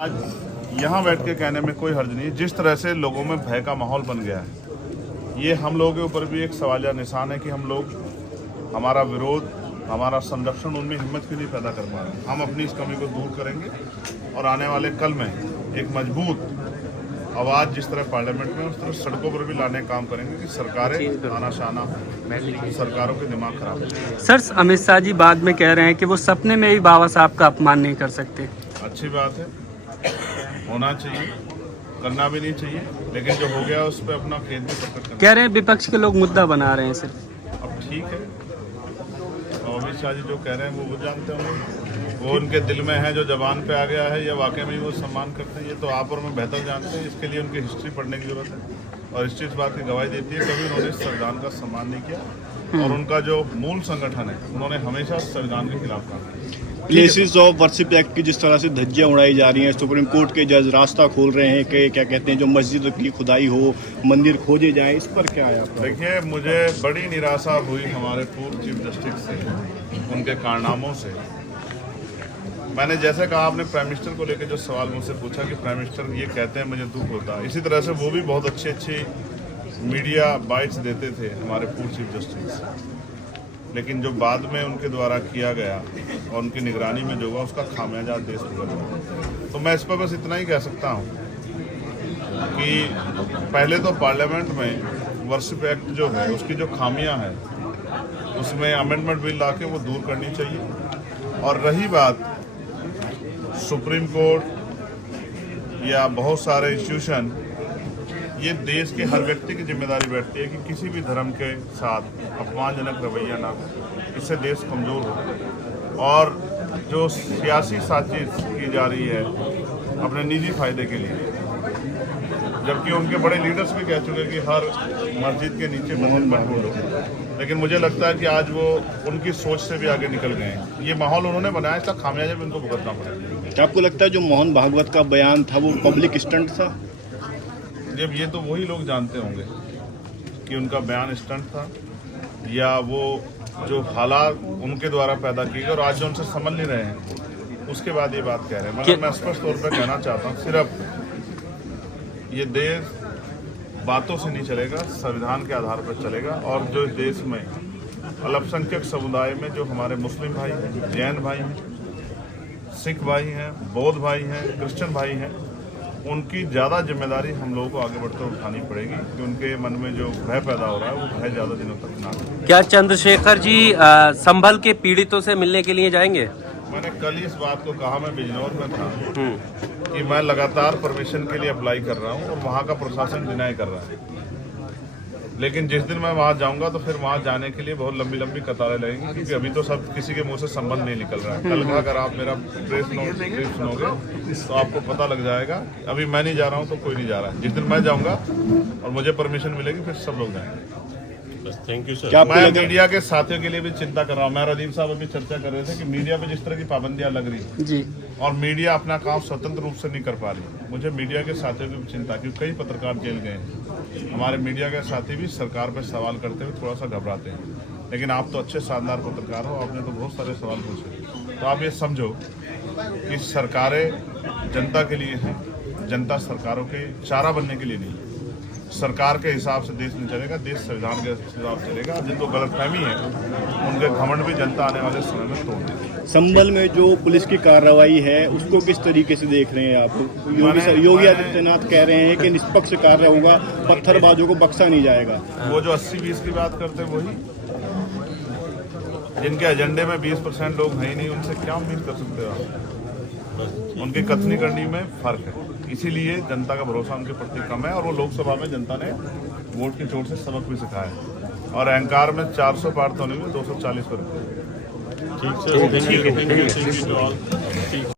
आज यहाँ बैठ के कहने में कोई हर्ज नहीं। जिस तरह से लोगों में भय का माहौल बन गया है, ये हम लोगों के ऊपर भी एक सवालिया निशान है कि हम लोग हमारा विरोध, हमारा संरक्षण उनमें हिम्मत क्यों नहीं पैदा कर पा रहे। हम अपनी इस कमी को दूर करेंगे और आने वाले कल में एक मजबूत आवाज़ जिस तरह पार्लियामेंट में, उस तरह सड़कों पर भी लाने का काम करेंगे कि सरकारें आना-शाना, सरकारों के दिमाग खराब है। सर, अमित शाह जी बाद में कह रहे हैं कि वो सपने में भी बाबा साहब का अपमान नहीं कर सकते। अच्छी बात है, होना चाहिए, करना भी नहीं चाहिए, लेकिन जो हो गया उस पर अपना खेद भी प्रकट करना। कह रहे हैं विपक्ष के लोग मुद्दा बना रहे हैं सिर्फ। अब ठीक है, तो अमित शाह जी जो कह रहे हैं वो जानते होंगे, वो उनके दिल में है, जो जबान पे आ गया है, या वाकई में वो सम्मान करते हैं, ये तो आप और मैं बेहतर जानते हैं। इसके लिए उनकी हिस्ट्री पढ़ने की जरूरत है और हिस्ट्री इस बात की गवाही देती है कभी उन्होंने संविधान का सम्मान नहीं किया और उनका जो मूल संगठन है उन्होंने हमेशा संविधान के खिलाफ काम किया। प्लेसेस ऑफ वर्शिप एक्ट की जिस तरह से धज्जियां उड़ाई जा रही हैं, सुप्रीम कोर्ट के जज रास्ता खोल रहे हैं कि क्या कहते हैं जो मस्जिद की खुदाई हो, मंदिर खोजे जाए, इस पर क्या है आपका? देखिए, मुझे बड़ी निराशा हुई हमारे पूर्व चीफ जस्टिस से, उनके कारनामों से। मैंने जैसे कहा, आपने प्राइम मिनिस्टर को लेकर जो सवाल मुझसे पूछा कि प्राइम मिनिस्टर ये कहते हैं, मुझे दुख होता है, इसी तरह से वो भी बहुत अच्छी मीडिया बाइट्स देते थे हमारे पूर्व चीफ जस्टिस, लेकिन जो बाद में उनके द्वारा किया गया और उनकी निगरानी में जो हुआ उसका खामियाजा देश भुगत। तो मैं इस पर बस इतना ही कह सकता हूँ कि पहले तो पार्लियामेंट में वर्शिप एक्ट जो है उसकी जो खामियां हैं उसमें अमेंडमेंट बिल ला के वो दूर करनी चाहिए। और रही बात सुप्रीम कोर्ट या बहुत सारे इंस्टीट्यूशन, ये देश के हर व्यक्ति की जिम्मेदारी बैठती है कि किसी भी धर्म के साथ अपमानजनक रवैया ना हो, इससे देश कमज़ोर हो। और जो सियासी साजिश की जा रही है अपने निजी फायदे के लिए, जबकि उनके बड़े लीडर्स भी कह चुके कि हर मस्जिद के नीचे मंदिर मत ढूंढो, लेकिन मुझे लगता है कि आज वो उनकी सोच से भी आगे निकल गए हैं। ये माहौल उन्होंने बनाया, इसका खामियाजा भी उनको भुगतना पड़ेगा। क्या आपको लगता है जो मोहन भागवत का बयान था वो पब्लिक स्टंट था? जब ये तो वही लोग जानते होंगे कि उनका बयान स्टंट था या वो जो हालात उनके द्वारा पैदा किए गए और आज जो उनसे समझ नहीं रहे हैं उसके बाद ये बात कह रहे हैं। मगर मैं स्पष्ट तौर पर कहना चाहता हूँ, सिर्फ ये देश बातों से नहीं चलेगा, संविधान के आधार पर चलेगा। और जो इस देश में अल्पसंख्यक समुदाय में जो हमारे मुस्लिम भाई हैं, जैन भाई हैं, सिख भाई हैं, बौद्ध भाई हैं, क्रिश्चियन भाई हैं, उनकी ज़्यादा जिम्मेदारी हम लोगों को आगे बढ़कर उठानी पड़ेगी कि उनके मन में जो भय पैदा हो रहा है वो भय ज़्यादा दिनों तक ना हो। क्या चंद्रशेखर जी संभल के पीड़ितों से मिलने के लिए जाएंगे? मैंने कल ही इस बात को कहा, मैं बिजनौर में था, कि मैं लगातार परमिशन के लिए अप्लाई कर रहा हूँ और वहाँ का प्रशासन डिनाई कर रहा है। लेकिन जिस दिन मैं वहाँ जाऊँगा तो फिर वहाँ जाने के लिए बहुत लंबी लंबी कतारें लगेंगी, क्योंकि अभी तो सब किसी के मुंह से संबंध नहीं निकल रहा है। कल का अगर आप मेरा प्रेस नोट सुनोगे तो आपको पता लग जाएगा। अभी मैं नहीं जा रहा हूँ तो कोई नहीं जा रहा है। जिस दिन मैं जाऊँगा और मुझे परमिशन मिलेगी फिर सब लोग जाएंगे। Thank you sir. मैं मीडिया के साथियों के लिए भी चिंता कर रहा हूँ। मैं राजीव साहब अभी चर्चा कर रहे थे कि मीडिया पे जिस तरह की पाबंदियां लग रही जी, और मीडिया अपना काम स्वतंत्र रूप से नहीं कर पा रही, मुझे मीडिया के साथियों की भी चिंता, क्योंकि कई पत्रकार जेल गए हैं। हमारे मीडिया के साथी भी सरकार पर सवाल करते हुए थोड़ा सा घबराते हैं। लेकिन आप तो अच्छे शानदार पत्रकार हो, आपने तो बहुत सारे सवाल पूछे। तो आप ये समझो कि सरकारें जनता के लिए हैं, जनता सरकारों के चारा बनने के लिए नहीं। सरकार के हिसाब से देश नहीं चलेगा, देश संविधान के हिसाब से चलेगा। जिनको गलतफहमी है उनके घमंड भी जनता आने वाले समय में तोड़ देगी। संभल में जो पुलिस की कार्रवाई है उसको किस तरीके से देख रहे हैं आप? योगी आदित्यनाथ कह रहे हैं कि निष्पक्ष कार्य होगा, पत्थरबाजों को बख्शा नहीं जाएगा। वो जो 80-20 की बात करते हैं वही, जिनके एजेंडे में 20% लोग हैं ही नहीं, उनसे क्या उम्मीद कर सकते हो आप? उनकी कथनी करनी में फर्क है, इसीलिए जनता का भरोसा उनके प्रति कम है। और वो लोकसभा में जनता ने वोट की चोट से सबक भी सिखाया और अहंकार में 400 पार तो नहीं हुए, 240 पर। ठीक है।